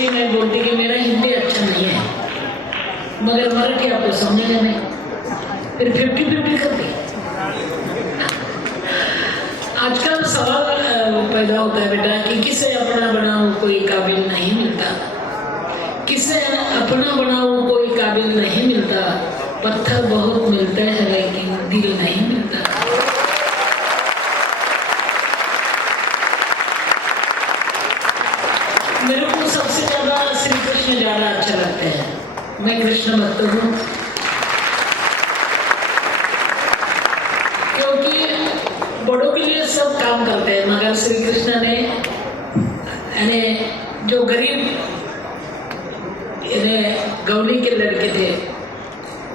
से ही मैं बोलती कि मेरा हिंदी अच्छा नहीं है, मगर मराठी आपको समझेगा नहीं, फिर 50-50 कर दी। आजकल सवाल पैदा होता है बेटा कि किसे अपना बनाओ कोई काबिल नहीं मिलता, किसे अपना बनाओ कोई काबिल नहीं मिलता, पत्थर बहुत मिलते हैं लेकिन दिल नहीं मिलता। मेरे को सबसे ज्यादा श्री कृष्ण ज्यादा अच्छा लगते हैं, मैं कृष्ण भक्त हूँ, क्योंकि बड़ों के लिए सब काम करते हैं, मगर श्री कृष्ण ने यानी जो गरीब गौली के लड़के थे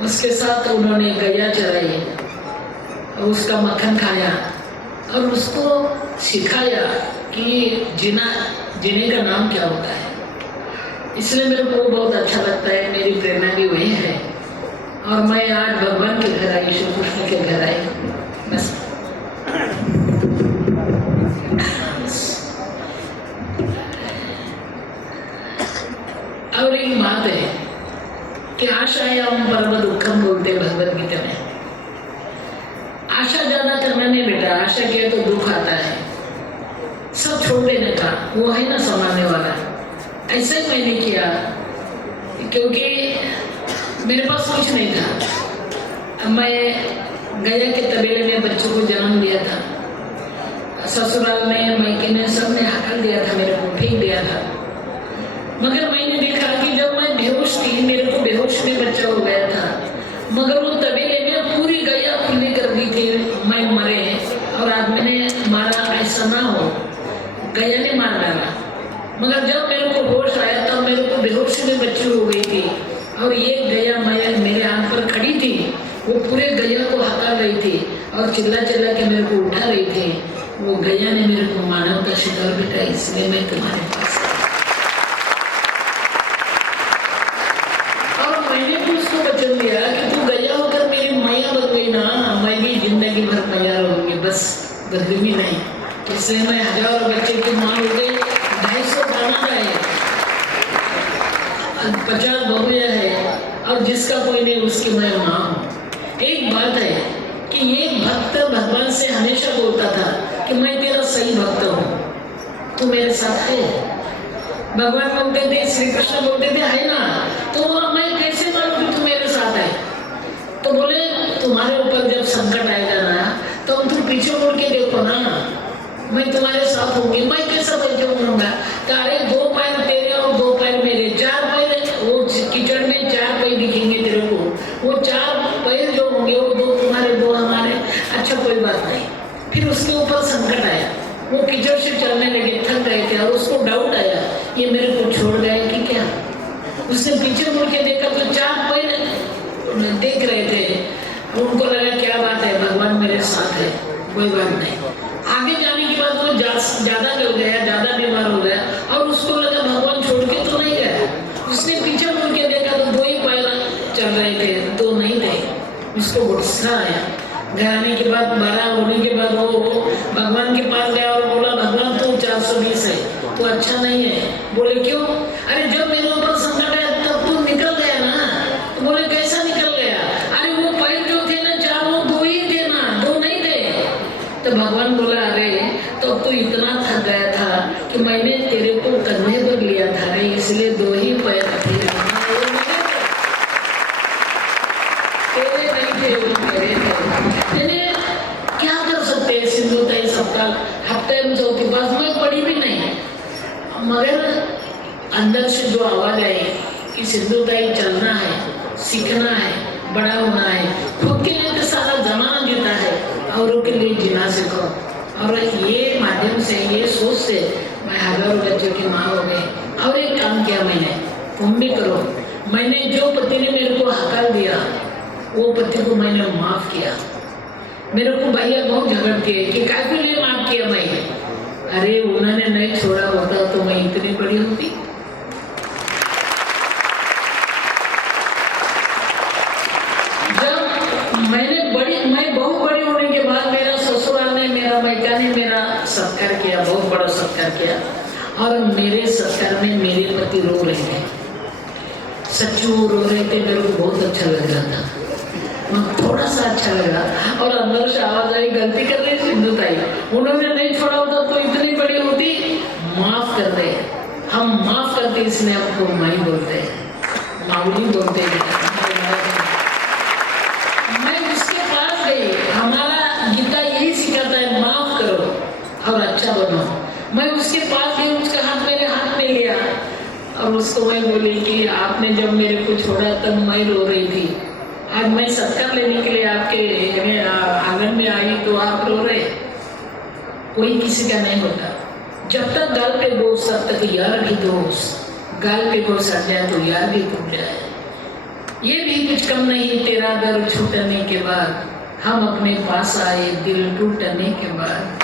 उसके साथ उन्होंने गैया चराई और उसका मक्खन खाया और उसको सिखाया कि जीने का नाम क्या होता है। इसलिए मेरे को बहुत अच्छा लगता है, मेरी प्रेरणा भी वही है और मैं आज भगवान के घर आई, श्री कृष्ण के घर आई। बस और एक बात है कि आशायाम परम दुखम बोलते भगवद गीता में। आशा ज्यादा करना नहीं बेटा, आशा किया तो दुख आता है, सब छोड़ देने का वो है ना संभालने वाला। ऐसा ही मैंने किया क्योंकि मेरे पास कुछ नहीं था। मैं गया के तबेले में बच्चों को जन्म दिया था, ससुराल में मायके ने सबने हकल दिया था, मेरे को फेंक दिया था। मगर मैंने देखा कि जब मैं बेहोश थी, मेरे को बेहोश में बच्चा हो गया था, मगर वो तबेले में पूरी गैया खुली कर दी थी, मैं मरे और आदमी ने मारा ऐसा ना हो, गैया ने मार डाला। मगर जब मेरे को होश आया तब मेरे को बेहोशी में बच्ची हो गई थी और ये गैया मेरे हाथ पर खड़ी थी, वो पूरे गैया को हकार रही थी और चिल्ला चिल्ला के मेरे को उठा रही थी। वो गैया ने मेरे को मानव का शिकार बेटा, इसलिए मैं तुम्हारे पास। और मैंने भी उसको वचन दिया कि तू गैया होकर मेरी मैया बन गई ना, मैं भी जिंदगी भर मैया रहूंगी, बस बदलूंगी नहीं। इसलिए मैं 1000 बच्चे की माँ हो गई, 250 दाना है, 50 बहुया है और जिसका कोई नहीं उसकी मैं माँ हूँ। एक बात है कि ये भक्त भगवान से हमेशा बोलता था कि मैं तेरा सही भक्त हूँ, तू मेरे साथ है। भगवान बोलते थे, श्री कृष्ण बोलते थे है ना, तो मैं कैसे मानूं कि तू मेरे साथ है। तो बोले तुम्हारे ऊपर जब संकट आएगा ना तो तुम पीछे मुड़ के देखो ना, मैं तुम्हारे साथ होंगी। मैं कैसा पीछे मुड़ूंगा? अरे 2 पैर तेरे और 2 पैर मेरे, 4 पैर वो कीचड़ में 4 पैर दिखेंगे तेरे को, वो 4 पैर जो होंगे वो 2 तुम्हारे 2 हमारे। अच्छा कोई बात नहीं। फिर उसके ऊपर संकट आया, वो कीचड़ से चलने लगे, थक गए थे और उसको डाउट आया ये मेरे को छोड़ गए कि क्या। उसने पीछे मुड़ के देखा तो 4 पैर देख रहे थे, उनको लगा क्या बात है, भगवान मेरे साथ है, कोई बात नहीं। आगे जाने के बाद वो ज्यादा जल गया, ज्यादा बीमार हो गया और उसको लगा भगवान छोड़ के तो नहीं गया। उसने पीछे मुड़ के देखा तो 2 ही पैर चल रहे थे, 2 नहीं थे। उसको गुस्सा आया। घर आने के बाद 12 होने के बाद वो भगवान के पास गया और बोला भगवान तू 420 है, तो अच्छा नहीं है। बोले क्यों? अरे जब मेरे ऊपर संकट है तब तू निकल गया ना। तो बोले कैसा निकल गया? अरे वो पैर जो थे ना 4 वो 2 ही थे ना, 2 नहीं थे। तो भगवान बोला अरे तो तू इतना थक गया था कि मैंने तेरे को कंधे पर लिया था, इसलिए 2 ही पैर थे, तेरे नहीं थे, मेरे थे। क्या कर सकते हैं सिंधुताई सबका हफ्ते में चौथी पास में पड़ी भी नहीं, मगर अंदर से जो आवाज आई कि सिंधुताई चलना है, सीखना है, बड़ा होना है, खुद के लिए तो सारा जमाना जीता है, औरों के लिए जीना सीखो। और ये माध्यम से, ये सोच से मैं 1000 बच्चों की माँ हो गई। और एक काम किया मैंने, तुम भी करो। मैंने जो पति ने मेरे को हकार दिया वो पति को मैंने माफ किया। मेरे को भैया बहुत झगड़ती है कि काय के लिए माफ किया मैंने। अरे उन्होंने नहीं छोड़ा होता तो मैं इतनी बड़ी होती। जब मैं बहुत बड़ी होने के बाद मेरा ससुराल ने, मेरा बेटा ने मेरा सत्कार किया, बहुत बड़ा सत्कार किया। और मेरे सत्कार में मेरे पति रो रहे थे, सच्चू रो रहे थे। मेरे को बहुत अच्छा लग रहा था, थोड़ा सा अच्छा लगा। और अंदर से आवाज आई, गलती कर रही सिंधु ताई, उन्होंने नहीं छोड़ा होता तो इतनी बड़ी होती। माफ कर दे, हम माफ करते इसलिए हमको माई बोलते हैं, माऊली बोलते हैं। मैं उसके पास गई, हमारा गीता यही सिखाता है, माफ करो और अच्छा बनो। मैं उसके पास गई, उसका हाथ मेरे हाथ में लिया और उसको मैं बोली कि आपने जब मेरे को छोड़ा तब मैं रो रही थी, आज मैं सत्कार लेने के लिए आपके आंगन में आई तो आप रो रहे। कोई किसी का नहीं होता, जब तक गाल पे बोझ तब तक यार भी दोस्त, गाल पे बोझ सट जाए तो यार भी टूट जाए। ये भी कुछ कम नहीं, तेरा दर छूटने के बाद हम अपने पास आए, दिल टूटने के बाद।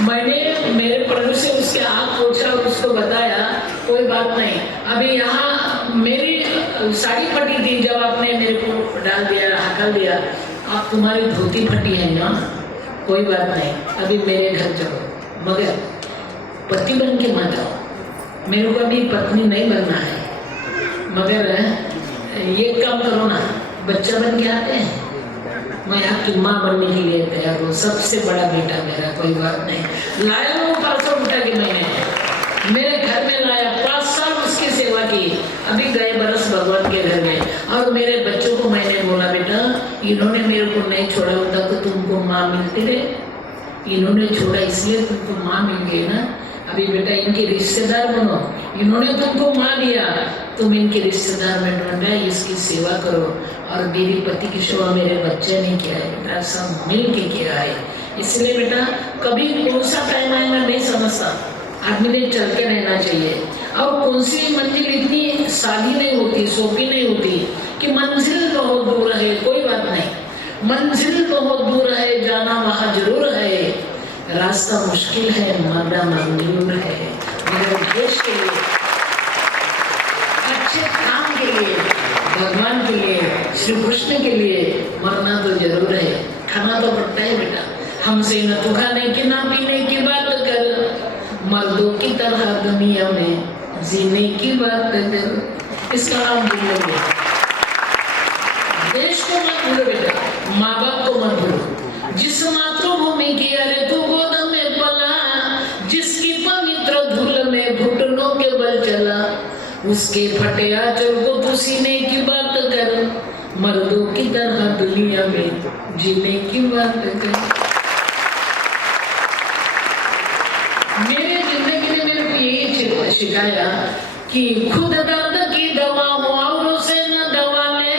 मैंने मेरे प्रभु से उसके आँख पोछा और उसको बताया कोई बात नहीं, अभी यहाँ मेरी साड़ी फटी थी, जब आपने मेरे को डाल दिया, हकल दिया, आप तुम्हारी धोती फटी है ना, कोई बात नहीं, अभी मेरे घर चलो, मगर पति बन के मत आओ, मेरे को अभी पत्नी नहीं बनना है, मगर ये काम करो ना, बच्चा बन के आते हैं, मैं आपकी माँ बनने के लिए तैयार हूँ, सबसे बड़ा बेटा मेरा, कोई बात नहीं। लाया हूँ परसों उठा के मैंने मेरे घर में लाया, 5 साल उसकी सेवा की, अभी गए बरस भगवान के घर में। और मेरे बच्चों को मैंने बोला, बेटा इन्होंने मेरे को नहीं छोड़ा होता तो तुमको माँ मिलती रे, इन्होंने छोड़ा इसलिए तुमको माँ मिल गई ना, अभी बेटा इनके रिश्तेदार बनो, इन्होंने तुमको माँ दिया, तुम इनके रिश्तेदार में ढूंढा, इसकी सेवा करो। और मेरी पति की सेवा मेरे बच्चे ने किया है बेटा, सब मिल के किया है। इसलिए बेटा कभी कौन सा टाइम आएगा नहीं समझता, आदमी ने चल के रहना चाहिए। और कौन सी मंजिल इतनी सादी नहीं होती, सोपी नहीं होती कि मंजिल बहुत दूर है, कोई बात नहीं, मंजिल बहुत दूर है, जाना वहाँ जरूर है, रास्ता मुश्किल है, मरना मंजूर है, मगर देश के लिए, अच्छे काम के लिए, भगवान के लिए, श्री कृष्ण के लिए मरना तो जरूर है, खाना तो पड़ता है बेटा। हमसे न तो खाने की ना पीने की बात कर, मर्दों की तरह दुनिया में जीने की बात कर, इसका नाम जिंदगी। देश को मत भूलो बेटा, माँ बाप को मत भूलो, जिस मातृभूमि की अरे तू गोद में पला, जिसकी पवित्र धूल में घुटनों के बल चला, उसके फटे आंचल को तू सीने की बात कर, मर्दों की तरह दुनिया में जीने की बात कर। मेरे जिंदगी ने मेरे को यही सिखाया कि खुद दर्द की दवा हो औरों से न दवा ले,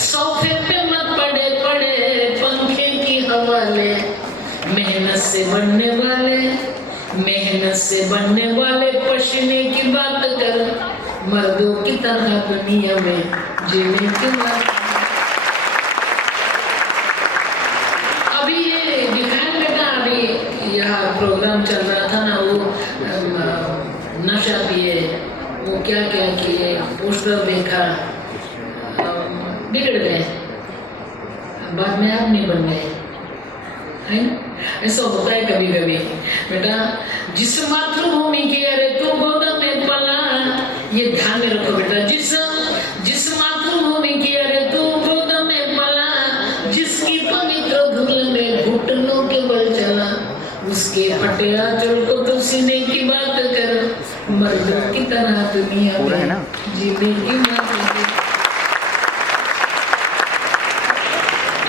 सोफे पे मत पड़े पड़े पंखे की हवा ले, मेहनत से बनने वाले पसीने की बात कर, मर्दों की तरह दुनिया में जीने की बात। अभी ये दिखाया बेटा, अभी यहाँ प्रोग्राम चल रहा था ना, वो नशा पिए, वो क्या क्या किए, पोस्टर देखा, बिगड़ गए, बाद में आदमी बन गए, है ना? ऐसा होता है कभी कभी बेटा। जिस मातृभूमि के अरे तू गोद में पला, ये ध्यान में रखो बेटा, जिस मातृभूमि की अरे तू गोद में पला, जिसकी पवित्र धूल में घुटनों के बल चला, उसके फटे आंचल को तो सीने की बात कर, मर्दों की तरह दुनिया में जीने की बात कर।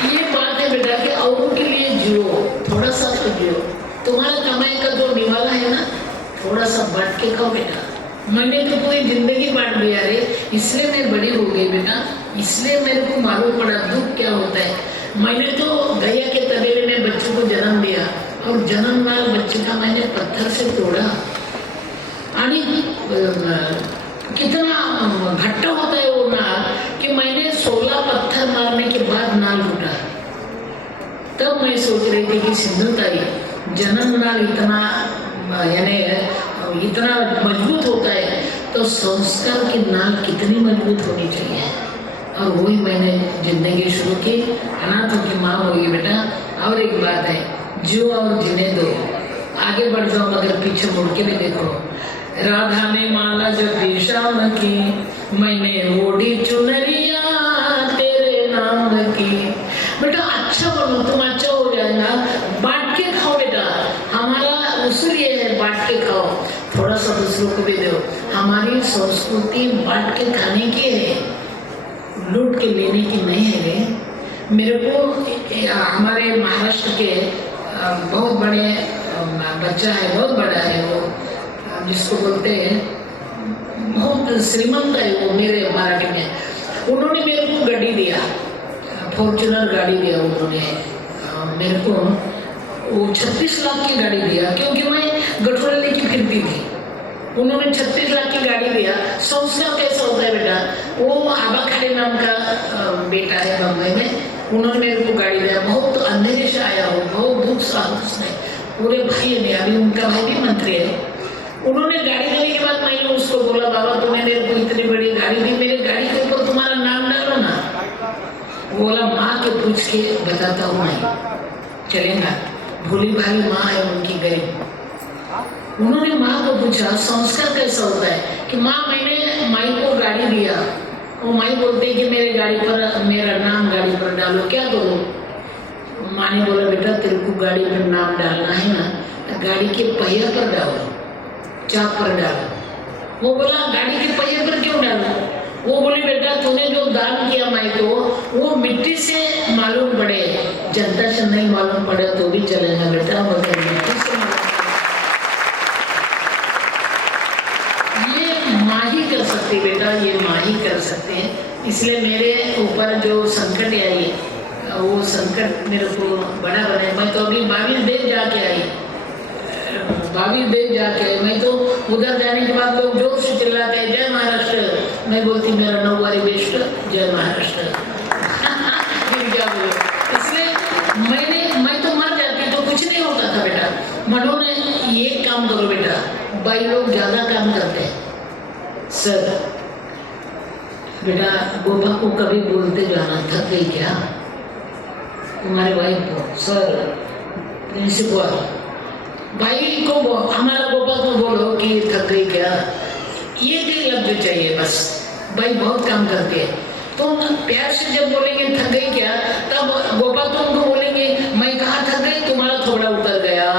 ये बात है बेटा कि औरों के लिए जियो, थोड़ा सा तो जियो, तुम्हारा कमाई का जो निवाला है ना, थोड़ा सा बांट के खाओ बेटा। मैंने तो पूरी जिंदगी बांट दिया रे, इसलिए मैं बड़ी हो गई बेटा, इसलिए मेरे को मालूम पड़ा दुख क्या होता है। मैंने तो गैया के तबेले में बच्चों को जन्म दिया और जन्म वाले बच्चे का मैंने पत्थर से तोड़ा, आणि कितना घट्टा होता है वो नाल कि मैंने 16 पत्थर मारने के बाद नाल टूटा। तब मैं सोच रही थी कि सिंधु ताई, जन्म नाल इतना यानी इतना मजबूत होता है तो संस्कार की नाल कितनी मजबूत होनी चाहिए। और वही मैंने जिंदगी शुरू की, अनाथों की माँ होगी बेटा। और एक बात है, जो और जीने दो, आगे बढ़ जाओ मगर पीछे मुड़ के भी देखो। राधा ने माला जपी शाम की, मैंने ओढ़ी चुनरिया तेरे नाम की। बेटा अच्छा बनो, तुम अच्छा हो जाएगा। बांट के खाओ बेटा, हमारा उसूल ये है, बांट के खाओ, थोड़ा सा दूसरों को भी दो। हमारी संस्कृति बांट के खाने की है, लूट के लेने की नहीं है रे। मेरे को हमारे महाराष्ट्र के बहुत बड़े बच्चा है, बहुत बड़ा है वो, जिसको बोलते हैं बहुत श्रीमंत है वो मेरे मराठी में। उन्होंने मेरे को गाड़ी दिया, फॉर्च्यूनर गाड़ी दिया उन्होंने मेरे को। वो 36 लाख की गाड़ी दिया, क्योंकि मैं गठोड़ा लेके फिरती थी। उन्होंने 36 लाख की गाड़ी दिया। संस्कार कैसा होता है बेटा, वो आबा खाड़े नाम का बेटा है बम्बई में, उन्होंने मेरे को गाड़ी दिया। बहुत अंधेरे से आया हो, बहुत दुख सहा उसने, पूरे भाई ने, अभी उनका भाई भी मंत्री है। उन्होंने गाड़ी देने के बाद मैंने उसको बोला, बाबा तुमने मेरे को इतनी बड़ी गाड़ी दी, मेरे गाड़ी के ऊपर तुम्हारा नाम डालो ना। बोला माँ के पूछ के बताता हूँ मैं, चलेगा। भोली भाली माँ है उनकी गरीब। उन्होंने माँ को पूछा संस्कार कैसा होता है कि माँ मैंने माई को गाड़ी दिया, वो माई बोलते कि मेरे गाड़ी पर मेरा नाम गाड़ी पर डालो, क्या करो। माँ ने बोला बेटा तेरे को गाड़ी पर नाम डालना है ना, तो गाड़ी के पहिया पर डालो, चाप पर डालो। वो बोला गाड़ी के पहिए पर क्यों डालो। वो बोली बेटा तूने जो दान किया माई को, वो मिट्टी से मालूम पड़े, जनता से नहीं मालूम पड़े तो भी चलेगा बेटा, मगर मिट्टी से ये माँ ही कर सकती बेटा, ये माँ ही कर सकते हैं। इसलिए मेरे ऊपर जो संकट आई, वो संकट मेरे को बड़ा बने। मैं तो अभी 22 दिन जाके आई, 22 दिन जाके आई। मैं तो उधर जाने के बाद लोग जोर से चिल्लाते हैं जय महाराष्ट्र, मैं बोलती मेरा नौवारी बेस्ट जय महाराष्ट्र। फिर क्या बोलो, इसलिए मैं तो मर जाती तो कुछ नहीं होता था बेटा। मनो ने ये काम करो बेटा, भाई लोग ज्यादा काम करते हैं। सर बेटा गोपा को कभी बोलते जाना थक गई क्या, तुम्हारे भाई को, सर प्रिंसिपल भाई को हमारा गोपा को बोलो कि थक गई क्या, ये भी लफ्ज चाहिए बस। भाई बहुत काम करते हैं, तो प्यार से जब बोलेंगे थक गई क्या, तब गोपा तो उनको बोलेंगे मैं कहाँ थक गई, तुम्हारा थोड़ा उतर गया।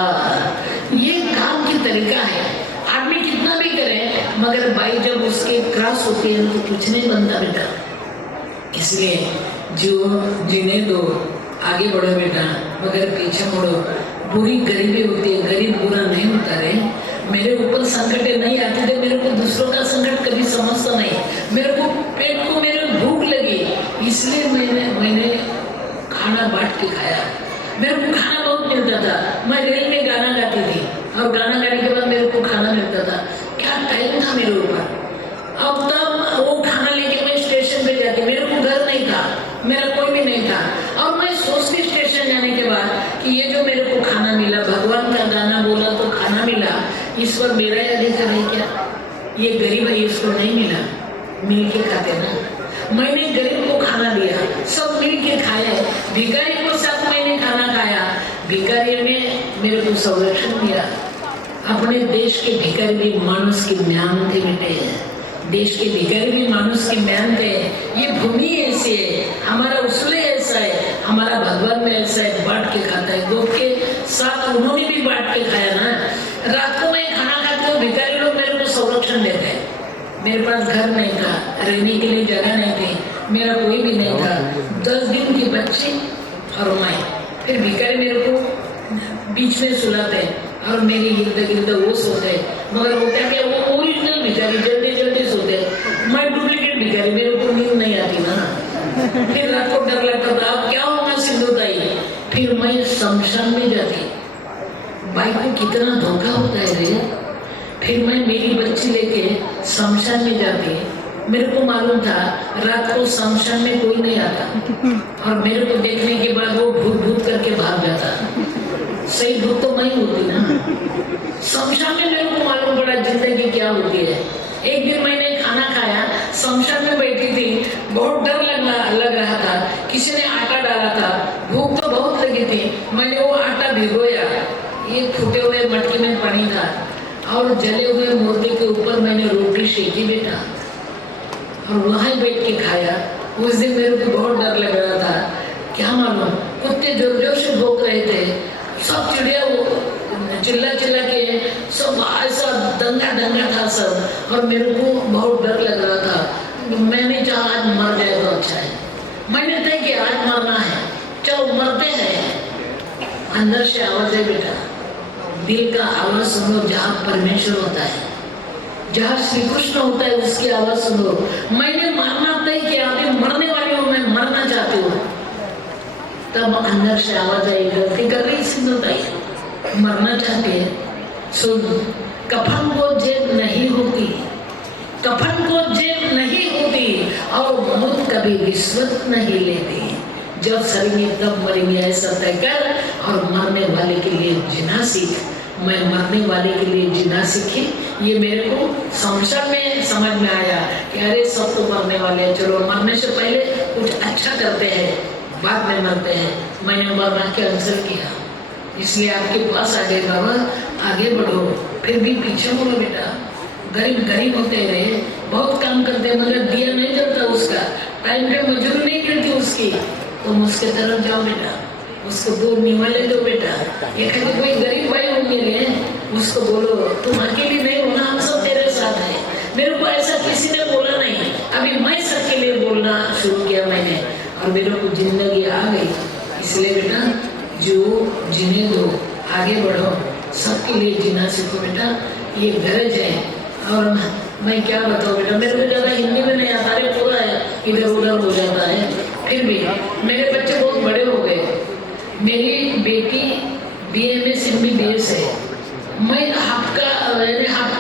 ये काम की तरीका है, आदमी कितना भी करे मगर भाई जब उसके क्रॉस होते हैं तो कुछ नहीं बनता बेटा। इसलिए जो जीने दो, आगे बढ़ो बेटा, मगर पीछे मुड़ो। बुरी गरीबी होती है, गरीब बुरा नहीं होता रे। मेरे ऊपर संकट नहीं आते थे, मेरे को दूसरों का संकट कभी समझता नहीं। मेरे को पेट को मेरे भूख लगी, इसलिए मैंने खाना बांट के खाया। मेरे को खाना बहुत मिलता था, मैं रेल में गाना गाती थी और गाना गाने के बाद मेरे को खाना मिलता था। क्या टाइम था मेरे ऊपर। अब तब वो खाना लेके मैं स्टेशन पे जाती, मेरे को घर नहीं था, मेरा कोई भी नहीं था। और मैं सोचती स्टेशन जाने के बाद कि ये जो मेरे को खाना मिला, भगवान का गाना बोला तो खाना मिला, इस पर मेरा अधिकार है क्या। ये गरीब है, इसको नहीं मिला, मिल के खाते ना। मैंने गरीब को खाना दिया, सब मिल के खाए। भिखारी को साथ मैंने खाना खाया, भिखारी ने मेरे को संरक्षण दिया। अपने देश के भिखारी भी मानुष की म्यान थे बेटे, देश के भिखारी भी मानुष की म्यान थे। ये भूमि ऐसी है, हमारा उसूल ऐसा है, हमारा भगवान में ऐसा है, बांट के खाता है। गोप के साथ उन्होंने भी बांट के खाया ना। रात को मैं खाना खाती हूँ, भिखारी लोग मेरे को संरक्षण देते हैं। मेरे पास घर नहीं था, रहने के लिए जगह नहीं थी, मेरा कोई भी नहीं था। 10 दिन की बच्ची और मैं, फिर भिखारी मेरे को बीच में सुलाते और मेरी इर्द गिर्द वो सोते, मगर होता क्या वो ओरिजिनल भिखारी जल्दी जल्दी सोते, मैं डुप्लीकेट भिखारी, मेरे को नींद नहीं आती ना। फिर रात को डर लगता था अब क्या होगा सिंधुताई। फिर मैं शमशान में जाती, भाई को कितना धोखा होता है रे। फिर मैं मेरी बच्ची लेके शमशान में जाती, मेरे को मालूम था रात को शमशान में कोई नहीं आता और मेरे को देखने के बाद वो भूत भूत करके भाग जाता। सही भूत तो मैं होती ना। शमशान में मेरे को मालूम पड़ा जिंदगी क्या होती है। एक दिन मैंने खाना खाया, शमशान में बैठी थी, बहुत डर लग रहा था, किसी ने आटा डाला था, भूख तो बहुत लगी थी। मैंने वो आटा भिगोया, ये फूटे हुए मटके में पानी था और जले हुए मुर्दे के ऊपर मैंने रोटी सेकी बेटा, और वहाँ बैठ के खाया। उस दिन मेरे को बहुत डर लग रहा था, क्या मालूम कुत्ते जोर जोर से भौंक रहे थे, सब चिड़िया वो चिल्ला चिल्ला के सब ऐसा दंगा दंगा था सब, और मेरे को बहुत डर लग रहा था। मैंने चाहा आज मर जाए तो अच्छा है, मैंने तय कि आज मरना है, चलो मरते हैं। अंदर से आवाज है बेटा, दिल का आवाज सुनो, जहाँ परमेश्वर होता है, जहाँ श्री कृष्ण होता है उसकी आवाज सुनो। मैंने मरना तय किया, अभी मरने वाली हूँ, मैं मरना चाहती हूँ। तब अंदर से आवाज आई, गलती कर रही सिंधुताई, मरना चाहती है, सुन, कफन को जेब नहीं होती, कफन को जेब नहीं होती, और मौत कभी रिश्वत नहीं लेती। जब सरेंगे तब मरेंगे, ऐसा तय कर और मरने वाले के लिए जीना सीख। मैं मरने वाले के लिए जीना सीखी। ये मेरे को संसार में समझ में आया कि अरे सब तो मरने वाले हैं, चलो मरने से पहले कुछ अच्छा करते हैं, बाद में मरते हैं। मैंने मरना के आंसर किया, इसलिए आपके पास आ गए बाबा, आगे बढ़ो, फिर भी पीछे मुड़ो बेटा। गरीब गरीब होते रहे, बहुत काम करते मगर दिया नहीं जलता उसका, टाइम पे मजदूरी नहीं मिलती उसकी, तुम उसके तरफ जाओ बेटा, उसको दो निवाले दो बेटा। एक कोई गरीब भाई हो मेरे, उसको बोलो तुम अकेली नहीं हो ना, हम सब तेरे साथ हैं। मेरे को ऐसा किसी ने बोला नहीं, अभी मैं सबके लिए बोलना शुरू किया मैंने, और मेरे को जिंदगी आ गई। इसलिए बेटा जो जीने दो, आगे बढ़ो, सबके लिए जीना सीखो बेटा, ये गरज है। और मैं क्या बताऊँ बेटा, मेरे को ज़्यादा हिंदी में नहीं आता, अरे पूरा है इधर उधर हो जाता है। फिर भी मेरे बच्चे बहुत बड़े हो गए, मेरी बेटी BMS MBBS है, मैं हाफ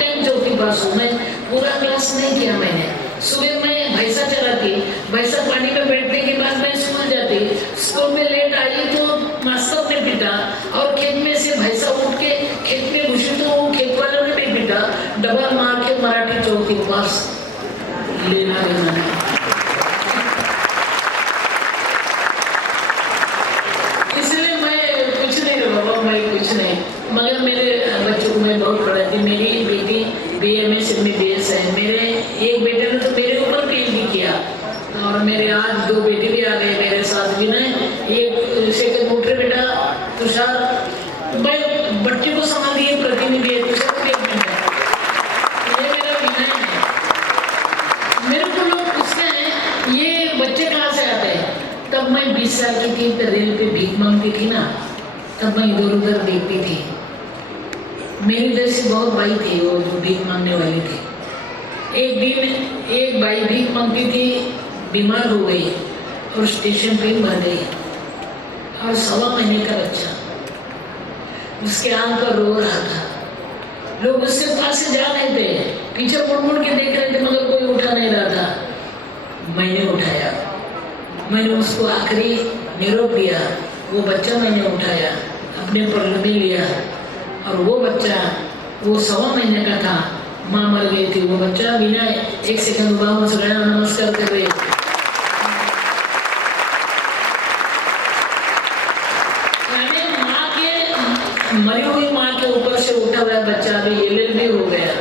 टाइम चौथी पास हूँ, मैं पूरा क्लास नहीं किया मैंने। सुबह मैं भैंसा चलाती, भैंसा पानी में बैठने के बाद मैं स्कूल जाती, स्कूल में लेट आई तो मास्टर ने पीटा, और खेत में से भैंसा उठ के खेत में घुसी तो वो खेत वालों ने भी पीटा, डबल मार के मराठी चौथी पास लेना देना। इसलिए मैं कुछ नहीं बाबा, मैं कुछ नहीं, मगर मेरे बच्चों को मैं बहुत पढ़ाती। मेरी बेटी BMS MBBS है, मेरे एक बेटे ने तो मेरे ऊपर PhD किया, और मेरे आज दो बेटे भी आ गए मेरे साथ। विनय, एक सेकंड मोटर बेटा तुषार, मैं बच्चे को संभाल दिए, प्रतिनिधि है तुषार, ये मेरा विनय है। मेरे को लोग पूछते हैं ये बच्चे कहाँ से आते हैं, तब मैं 20 साल की थी, रेल पे भीख मांगती थी ना, तब मैं इधर उधर देखती थी। मेरी जैसी बहुत भाई थी वो जो भीख मांगने वाली थी। एक दिन एक भाई भीख मांगती थी, बीमार हो गई और स्टेशन पे मर गई, और 1.25 महीने का बच्चा उसके आंख पर रो रहा था। लोग उससे पास से जा रहे थे, पीछे मुड़ मुड़ के देख रहे थे, मगर कोई उठा नहीं रहा था। मैंने उठाया, मैंने उसको आखिरी निरोप दिया, वो बच्चा मैंने उठाया, अपने पल्ले में लिया, और वो बच्चा वो 1.25 महीने का था, माँ मर गई थी। वो बच्चा बिना 1 सेकंड बाबा से गया, नमस्कार कर रहे। माँ के मरी हुई माँ के ऊपर से उठा हुआ बच्चा अभी LLB हो गया,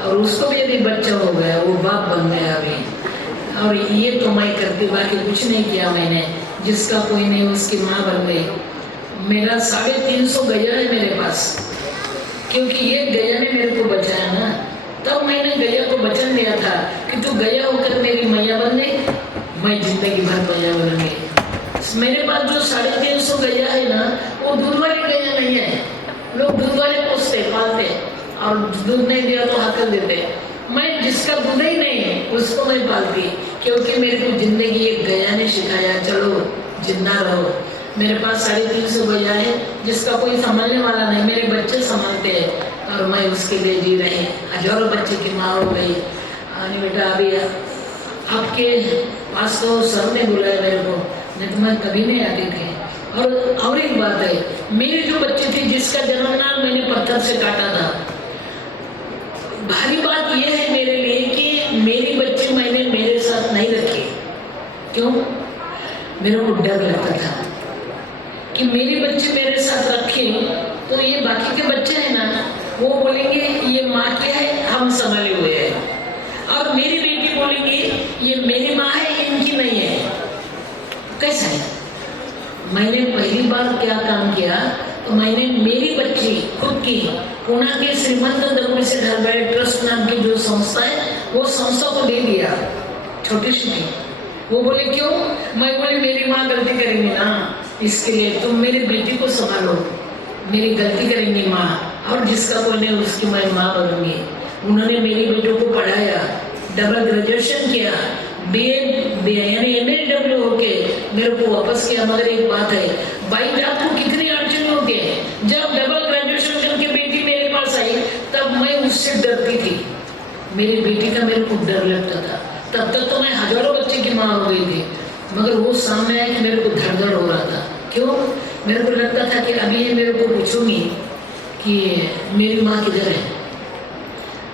और उसको भी अभी बच्चा हो गया, वो बाप बन गया अभी। और ये तो मैं करती, बाकी कुछ नहीं किया मैंने, जिसका कोई नहीं उसकी माँ बन गई। मेरा 350 गैया है मेरे पास, क्योंकि ये गैया ने मेरे को बचाया ना, तब मैंने गैया को वचन दिया था कि तू गैया होकर मेरी मैया बन गई, मैं जिंदगी भर मैया बनूंगी। मेरे पास जो 350 गैया है ना, वो दूध वाली गैया नहीं है। लोग दूध वाले पोसते पालते, और दूध नहीं दिया तो हाकल देते। मैं जिसका दूध ही नहीं है उसको मैं पालती, क्योंकि मेरे को जिंदगी एक गैया ने सिखाया, चलो जिंदा रहो। मेरे पास 350 गैया है, जिसका कोई संभालने वाला नहीं, मेरे बच्चे संभालते हैं, और मैं उसके लिए जी रही। हजारों बच्चे की माँ हो गई। बेटा अभी आपके पास तो सर ने बुलाया मेरे को, नहीं तो मैं कभी नहीं आती थी। और एक बात है, मेरी जो बच्ची थी जिसका जन्मनाम मैंने पत्थर से काटा था, भारी बात यह है मेरे लिए कि मेरी बच्ची मैंने मेरे साथ नहीं रखी। क्यों? मेरे को डर लगता था कि मेरी बच्चे मेरे साथ रखे तो ये बाकी के बच्चे हैं ना, वो बोलेंगे ये माँ के है, हम संभाले हुए हैं, और मेरी बेटी बोलेगी ये मेरी माँ है, इनकी नहीं है। कैसा है? मैंने पहली बार क्या काम किया, तो मैंने मेरी बच्ची खुद की पुणे के श्रीमंत दरबार से ढलवाई ट्रस्ट नाम की जो संस्था है, वो संस्था को दे दिया, छोटी सी थी। वो बोले क्यों? मैं बोले मेरी माँ गलती करेंगी ना, इसके लिए तुम मेरी बेटी को संभालो, मेरी गलती करेंगी माँ, और जिसका कोई नहीं उसकी मैं माँ बनूंगी। उन्होंने मेरी बेटों को पढ़ाया, डबल ग्रेजुएशन किया, BA यानी MA होके मेरे को वापस किया। मगर एक बात है, भाई आपको कितनी अड़चन होगी, जब डबल ग्रेजुएशन करके बेटी मेरे पास आई तब मैं उससे डरती थी, मेरी बेटी का मेरे को डर लगता था। तब तक तो मैं हजारों बच्चे की माँ हो गई थी, मगर वो सामने आया कि मेरे को धड़धड़ हो रहा था। क्यों? मेरे को लगता था कि अभी ये मेरे को पूछूंगी कि मेरी माँ किधर है।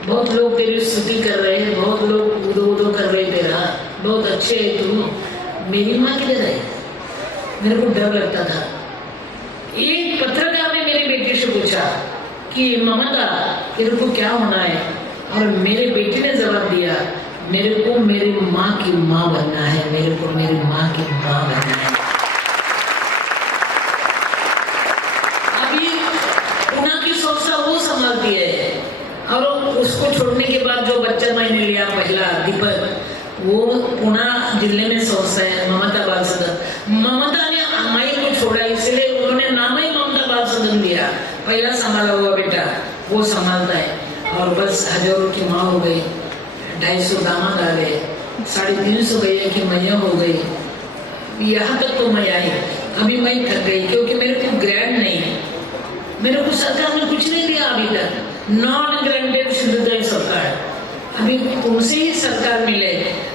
बहुत लोग तेरी स्तुति कर रहे हैं, बहुत लोग उदो उदो कर रहे तेरा, बहुत अच्छे है तू, मेरी माँ किधर है? मेरे को डर लगता था। एक पत्रकार ने मेरी बेटी से पूछा कि ममता तेरे को क्या होना है, और मेरी बेटी ने जवाब दिया मेरे को मेरी माँ की माँ बनना है, मेरे को मेरी माँ की माँ बनना है। अभी पुणे की संस्था वो संभालती है, और उसको छोड़ने के बाद जो बच्चा मैंने लिया पहला दीपक, वो पुणे जिले में संस्था है ममता बाल सदन। ममता ने माई को छोड़ा, इसलिए उन्होंने नाम ही ममता बाल सदन दिया। पहला संभाला हुआ बेटा वो संभालता है, और बस हजारों की माँ हो गई, 250 दामाद आ गए, 350 गई कि मैया हो गई, यहाँ तक तो मैं आई। अभी मैं थक गई क्योंकि मेरे को ग्रैंड नहीं है, मेरे को सरकार ने कुछ नहीं दिया अभी तक, नॉन ग्रांटेड शुद्धता सरकार। अभी तुमसे ही सरकार मिले,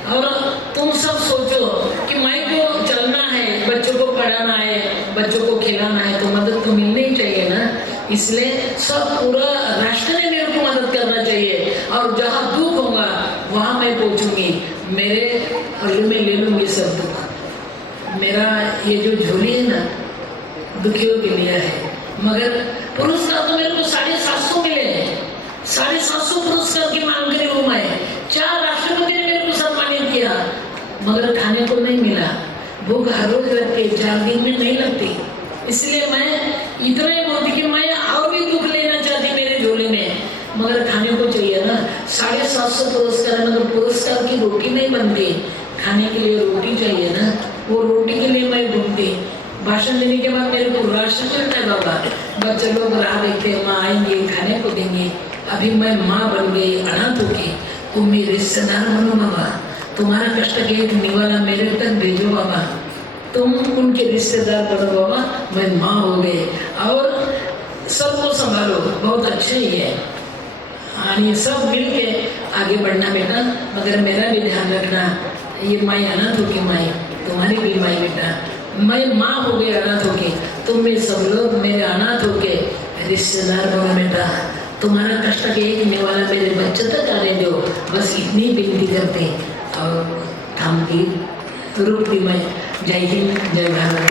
और तुम सब सोचो कि मैं को चलना है, बच्चों को पढ़ाना है, बच्चों को खिलाना है, तो मदद तो मिलनी ही चाहिए ना। इसलिए सब पूरा राष्ट्र ने मेरे को मदद करना चाहिए, और जहाँ दुख होगा वहाँ मैं पहुँचूंगी, मेरे हल्ले में ले लूंगी सब दुख। मेरा ये जो झोली है ना, दुखियों के लिए है। मगर पुरस्कार तो मेरे को 750 मिले हैं, 750 पुरस्कार की मांग करी हूँ मैं। 4 राष्ट्रपति ने मेरे को सम्मानित किया, मगर खाने को नहीं मिला। भूख हर रोज लगती है, 4 दिन में नहीं लगती। इसलिए मैं इतना ही बोलती कि मैं और भी दुख लेना चाहती मेरे झोले में, मगर खाने को चाहिए ना। 750 पुरस्कार है, मगर पुरस्कार की रोटी नहीं बनती, खाने के लिए रोटी चाहिए ना। वो रोटी के लिए मैं ढूंढती। भाषण देने के बाद मेरे को राशन मिलता है बाबा, बच्चे लोग राह देखते, माँ आएंगे खाने को देंगे। अभी मैं माँ बन गई, अनाथ हो गई, तुम मेरे रिश्तेदार बनो बाबा, तुम्हारा कष्ट के एक निवाला मेरे तक भेजो बाबा, तुम उनके रिश्तेदार बनो बाबा, मैं माँ हो गई, और सबको संभालो, बहुत अच्छे ही है। ये सब मिल के आगे बढ़ना बेटा, मगर मेरा भी ध्यान रखना, ये माई अनाथ होगी, माई तुम्हारी भी माई बेटा, मैं माँ हो गई अनाथ होके, तुम भी सब लोग मेरे अनाथ होके रिश्तेदार बनो बेटा, तुम्हारा कष्ट के एक निवाला मेरे बच्चे तक आने दो, बस इतनी विनती करते और थामती रुकती मैं। जय हिंद, जय भारत।